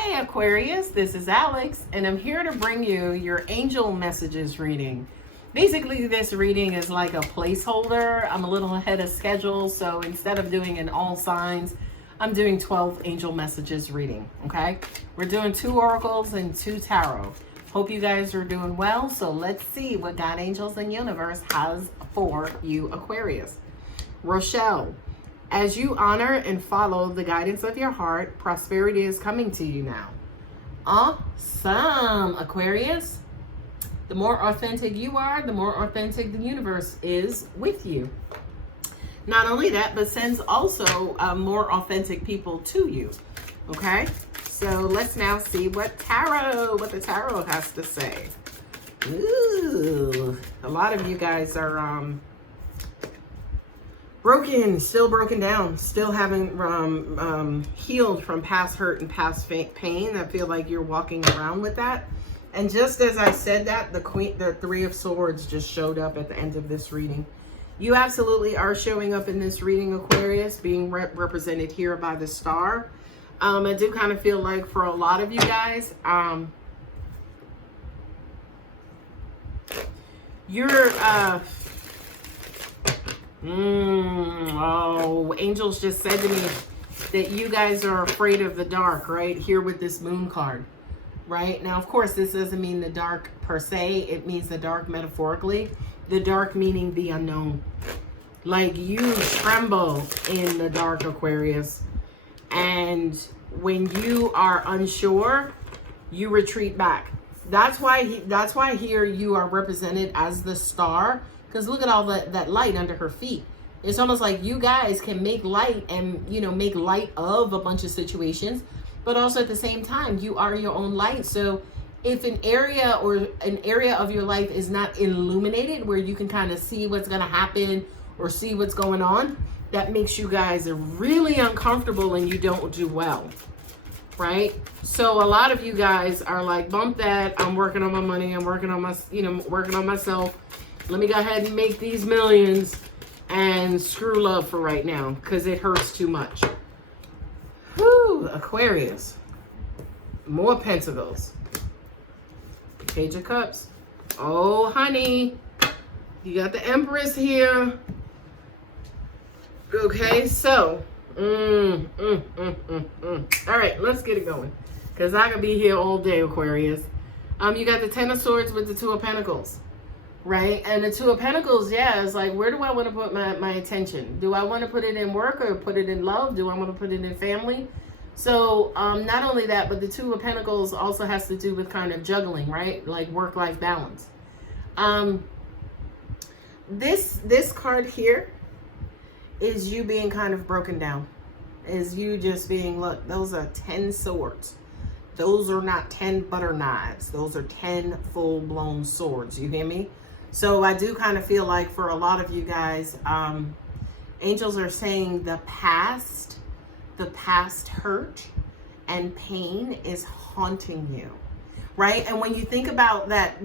Hey Aquarius, this is Alex, and I'm here to bring you your angel messages reading. Basically, this reading is like a placeholder. I'm a little ahead of schedule, so instead of doing an all signs, I'm doing 12 angel messages reading, okay? We're doing 2 oracles and 2 tarot. Hope you guys are doing well, so let's see what God, angels, and universe has for you, Aquarius. Rochelle. As you honor and follow the guidance of your heart, prosperity is coming to you now. Awesome, Aquarius. The more authentic you are, the more authentic the universe is with you. Not only that, but sends also more authentic people to you. Okay? So let's now see what the tarot has to say. Ooh, a lot of you guys are still broken down, still haven't healed from past hurt and past pain. I feel like you're walking around with that. And just as I said that, the 3 of Swords just showed up at the end of this reading. You absolutely are showing up in this reading, Aquarius, being represented here by the star. I do kind of feel like for a lot of you guys, you're angels just said to me that you guys are afraid of the dark, right? Here with this moon card, right? Now, of course, this doesn't mean the dark per se. It means the dark metaphorically. The dark meaning the unknown. Like you tremble in the dark, Aquarius. And when you are unsure, you retreat back. That's why here you are represented as the star. Because look at all that light under her feet. It's almost like you guys can make light and, make light of a bunch of situations. But also at the same time, you are your own light. So if an area of your life is not illuminated where you can kind of see what's going to happen or see what's going on, that makes you guys really uncomfortable and you don't do well. Right? So a lot of you guys are like, bump that. I'm working on my money. I'm working on working on myself. Let me go ahead and make these millions and screw love for right now because it hurts too much. Whew, Aquarius. More pentacles. Page of Cups. Oh, honey. You got the Empress here. Okay, so. All right, let's get it going. Because I could be here all day, Aquarius. You got the 10 of Swords with the 2 of Pentacles. Right? And the 2 of Pentacles, yeah, it's like, where do I want to put my attention? Do I want to put it in work or put it in love? Do I want to put it in family? So not only that, but the 2 of Pentacles also has to do with kind of juggling, right? Like work-life balance. This card here is you being kind of broken down. Is you just being, look, those are 10 swords. Those are not 10 butter knives. Those are 10 full-blown swords. You hear me? So I do kind of feel like for a lot of you guys, angels are saying the past hurt and pain is haunting you, right? And when you think about that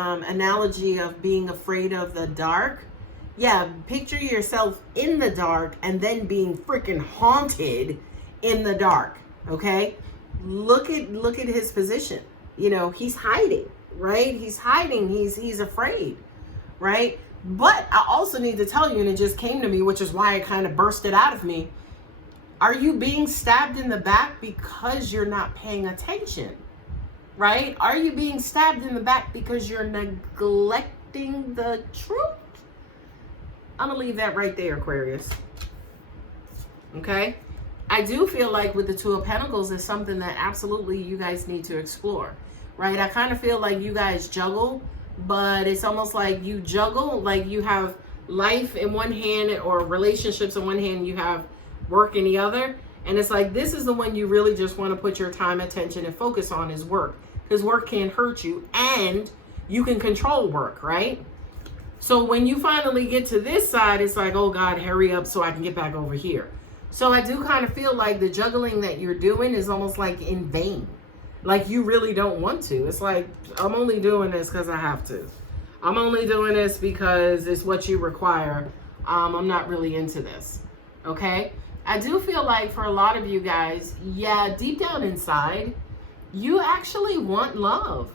analogy of being afraid of the dark, yeah, picture yourself in the dark and then being freaking haunted in the dark. Okay, look at his position. He's hiding, right? He's hiding. He's afraid, right? But I also need to tell you, and it just came to me, which is why it kind of bursted out of me. Are you being stabbed in the back because you're not paying attention, right? Are you being stabbed in the back because you're neglecting the truth? I'm going to leave that right there, Aquarius. Okay? I do feel like with the 2 of Pentacles is something that absolutely you guys need to explore, right? I kind of feel like you guys juggle, but it's almost like you juggle, like you have life in one hand or relationships in one hand, you have work in the other. And it's like, this is the one you really just want to put your time, attention, and focus on is work. Because work can't hurt you and you can control work, right? So when you finally get to this side, it's like, oh God, hurry up so I can get back over here. So I do kind of feel like the juggling that you're doing is almost like in vain. Like you really don't want to. It's like, I'm only doing this because I have to. I'm only doing this because it's what you require. I'm not really into this. Okay? I do feel like for a lot of you guys, yeah, deep down inside, you actually want love,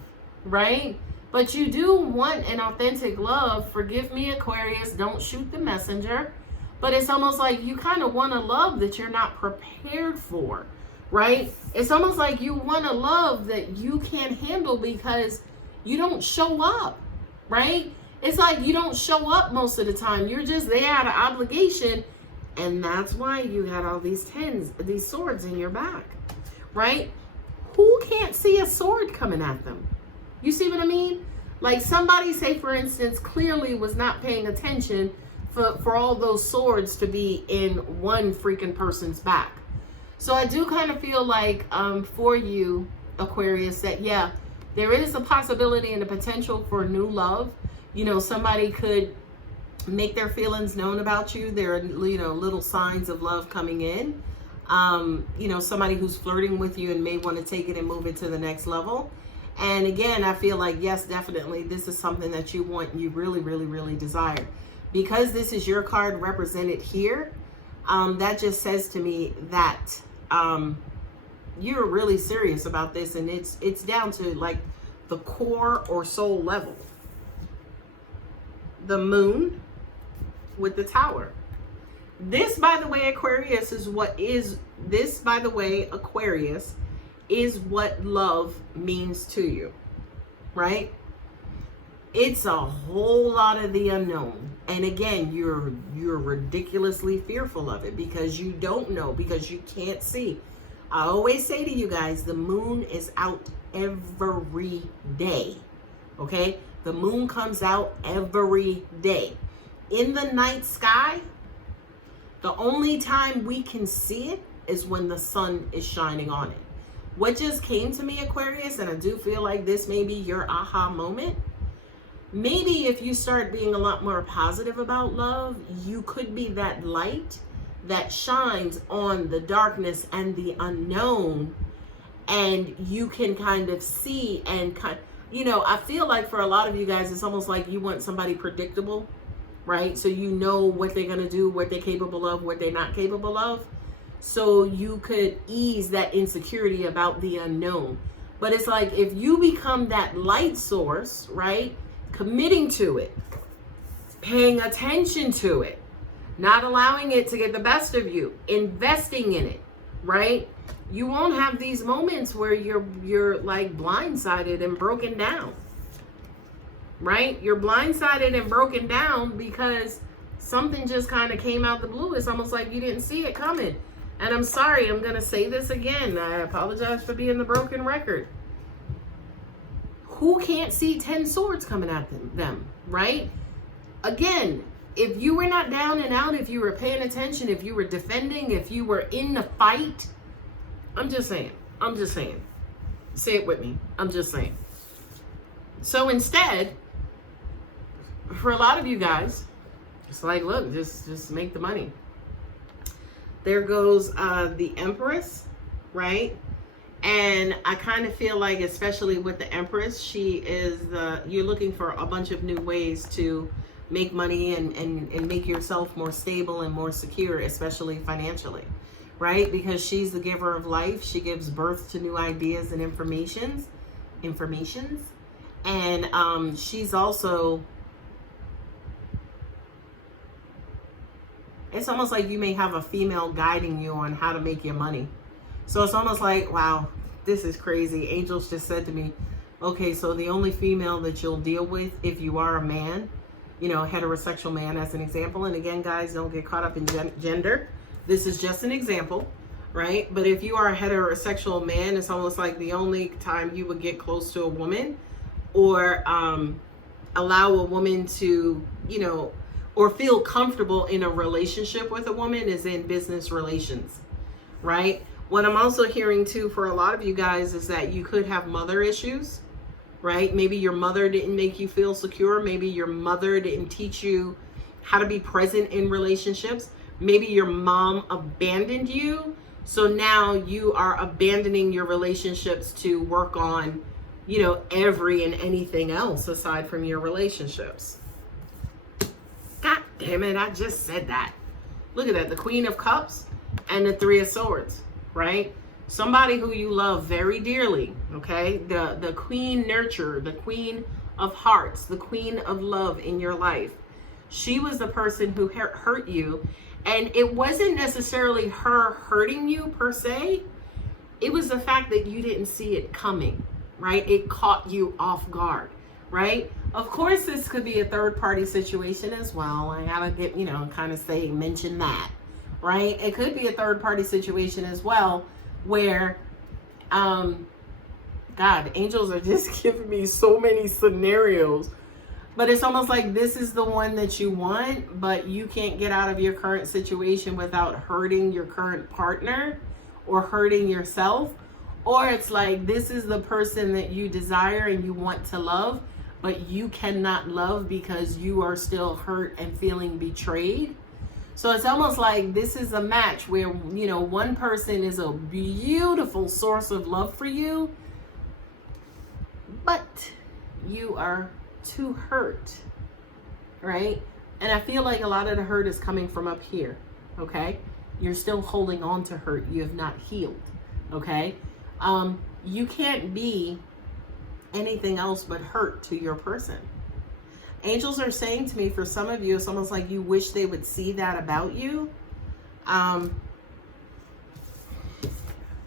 right? But you do want an authentic love. Forgive me, Aquarius, don't shoot the messenger. But it's almost like you kind of want a love that you're not prepared for, right? It's almost like you want a love that you can't handle because you don't show up, right? It's like you don't show up most of the time. You're just there out of obligation. And that's why you had all these swords in your back, right? Who can't see a sword coming at them? You see what I mean? Like somebody, say for instance, clearly was not paying attention for all those swords to be in one freaking person's back. So I do kind of feel like for you, Aquarius, that yeah, there is a possibility and a potential for new love. You know, somebody could make their feelings known about you. There are, you know, little signs of love coming in. You know, somebody who's flirting with you and may want to take it and move it to the next level. And again, I feel like, yes, definitely, this is something that you want, you really, really, really desire. Because this is your card represented here, that just says to me that you're really serious about this, and it's down to like the core or soul level. The moon with the tower. This, by the way, Aquarius, Aquarius, is what love means to you, right? It's a whole lot of the unknown. And again, you're ridiculously fearful of it because you don't know, because you can't see. I always say to you guys, the moon is out every day, okay? The moon comes out every day. In the night sky, the only time we can see it is when the sun is shining on it. What just came to me, Aquarius, and I do feel like this may be your aha moment. Maybe if you start being a lot more positive about love, you could be that light that shines on the darkness and the unknown, and you can kind of see and you know, I feel like for a lot of you guys, it's almost like you want somebody predictable, right? So you know what they're going to do, what they're capable of, what they're not capable of. So you could ease that insecurity about the unknown. But it's like if you become that light source, right? Committing to it, paying attention to it, not allowing it to get the best of you, investing in it, right? You won't have these moments where you're like blindsided and broken down, right? You're blindsided and broken down because something just kind of came out the blue. It's almost like you didn't see it coming. And I'm sorry, I'm going to say this again. I apologize for being the broken record. Who can't see 10 swords coming at them, right? Again, if you were not down and out, if you were paying attention, if you were defending, if you were in the fight, I'm just saying. Say it with me. I'm just saying. So instead, for a lot of you guys, it's like, look, just make the money. There goes the Empress, right? And I kind of feel like, especially with the Empress, she is you're looking for a bunch of new ways to make money and make yourself more stable and more secure, especially financially, right? Because she's the giver of life. She gives birth to new ideas and informations. And she's also, it's almost like you may have a female guiding you on how to make your money. So it's almost like, wow, this is crazy. Angels just said to me, okay, so the only female that you'll deal with if you are a man, you know, a heterosexual man as an example. And again, guys, don't get caught up in gender. This is just an example, right? But if you are a heterosexual man, it's almost like the only time you would get close to a woman or allow a woman to, you know, or feel comfortable in a relationship with a woman is in business relations, right? What I'm also hearing too for a lot of you guys is that you could have mother issues, right? Maybe your mother didn't make you feel secure. Maybe your mother didn't teach you how to be present in relationships. Maybe your mom abandoned you. So now you are abandoning your relationships to work on, you know, every and anything else aside from your relationships. God damn it, I just said that. Look at that, the Queen of Cups. and the Three of Swords, right? Somebody who you love very dearly, okay? The queen nurturer, the queen of hearts, the queen of love in your life. She was the person who hurt you. And it wasn't necessarily her hurting you per se. It was the fact that you didn't see it coming, right? It caught you off guard, right? Of course, this could be a third party situation as well. I gotta get, kind of mention that, right? It could be a third party situation as well where, God, angels are just giving me so many scenarios. But it's almost like this is the one that you want, but you can't get out of your current situation without hurting your current partner or hurting yourself. Or it's like this is the person that you desire and you want to love, but you cannot love because you are still hurt and feeling betrayed. So it's almost like this is a match where, one person is a beautiful source of love for you, but you are too hurt, right? And I feel like a lot of the hurt is coming from up here, okay? You're still holding on to hurt. You have not healed, okay? You can't be anything else but hurt to your person. Angels are saying to me, for some of you, it's almost like you wish they would see that about you.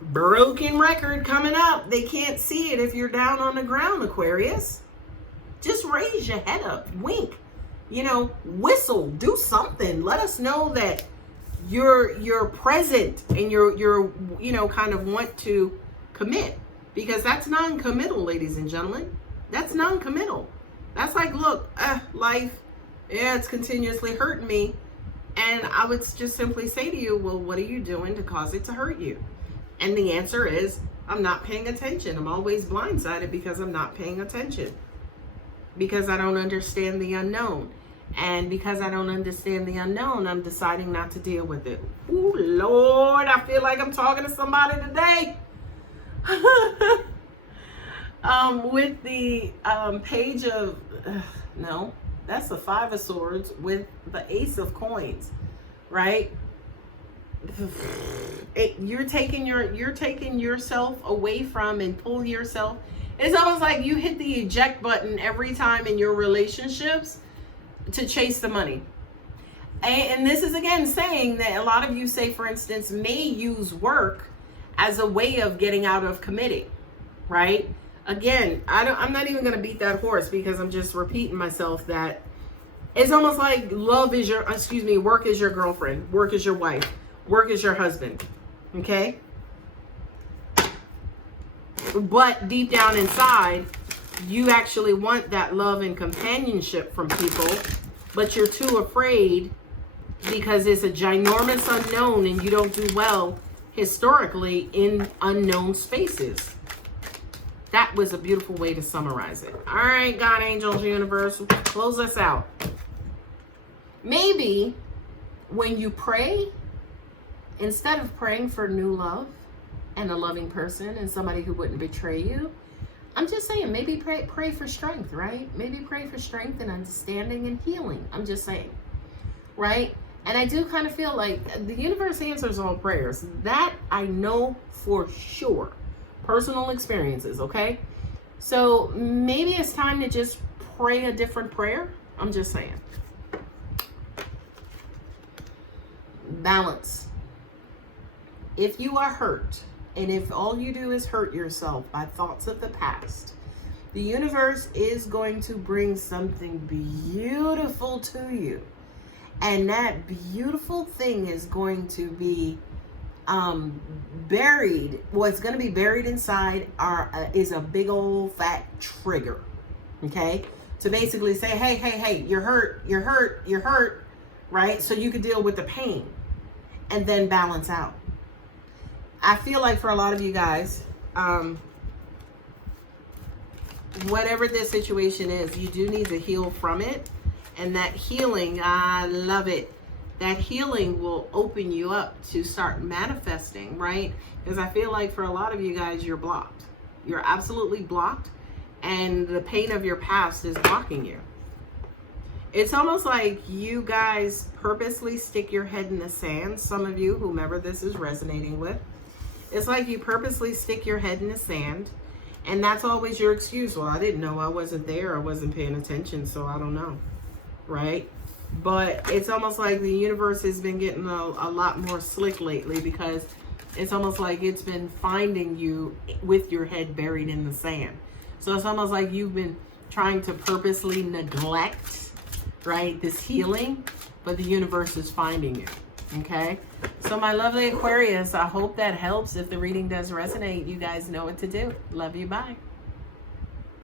Broken record coming up. They can't see it if you're down on the ground, Aquarius. Just raise your head up, wink, whistle, do something. Let us know that you're present and you're kind of want to commit, because that's non-committal, ladies and gentlemen. That's non-committal. That's like, look, life, it's continuously hurting me. And I would just simply say to you, well, what are you doing to cause it to hurt you? And the answer is, I'm not paying attention. I'm always blindsided because I'm not paying attention. Because I don't understand the unknown. And because I don't understand the unknown, I'm deciding not to deal with it. Ooh, Lord, I feel like I'm talking to somebody today. With the page of, no, that's the Five of Swords with the Ace of Coins, right? You're taking yourself away from and pull yourself. It's almost like you hit the eject button every time in your relationships to chase the money. And this is again saying that a lot of you, say for instance, may use work as a way of getting out of committing, right? Again, I'm not even going to beat that horse because I'm just repeating myself that it's almost like work is your girlfriend, work is your wife, work is your husband, okay? But deep down inside, you actually want that love and companionship from people, but you're too afraid because it's a ginormous unknown and you don't do well historically in unknown spaces. That was a beautiful way to summarize it. All right, God, angels, universe, close us out. Maybe when you pray, instead of praying for new love and a loving person and somebody who wouldn't betray you, I'm just saying, maybe pray for strength, right? Maybe pray for strength and understanding and healing. I'm just saying, right? And I do kind of feel like the universe answers all prayers. That I know for sure. Personal experiences, okay? So maybe it's time to just pray a different prayer. I'm just saying. Balance. If you are hurt, and if all you do is hurt yourself by thoughts of the past, the universe is going to bring something beautiful to you. And that beautiful thing is going to be buried. What's going to be buried inside is a big old fat trigger. Okay? To basically say, hey, you're hurt, right? So you could deal with the pain and then balance out. I feel like for a lot of you guys, whatever this situation is, you do need to heal from it. And that healing, I love it. That healing will open you up to start manifesting, right? Because I feel like for a lot of you guys, you're blocked. You're absolutely blocked. And the pain of your past is blocking you. It's almost like you guys purposely stick your head in the sand. Some of you, whomever this is resonating with, it's like you purposely stick your head in the sand, and that's always your excuse. Well, I didn't know, I wasn't there, I wasn't paying attention, so I don't know, right? But it's almost like the universe has been getting a lot more slick lately, because it's almost like it's been finding you with your head buried in the sand. So it's almost like you've been trying to purposely neglect, right, this healing, but the universe is finding you. Okay, so my lovely Aquarius, I hope that helps. If the reading does resonate, you guys know what to do. Love you. Bye.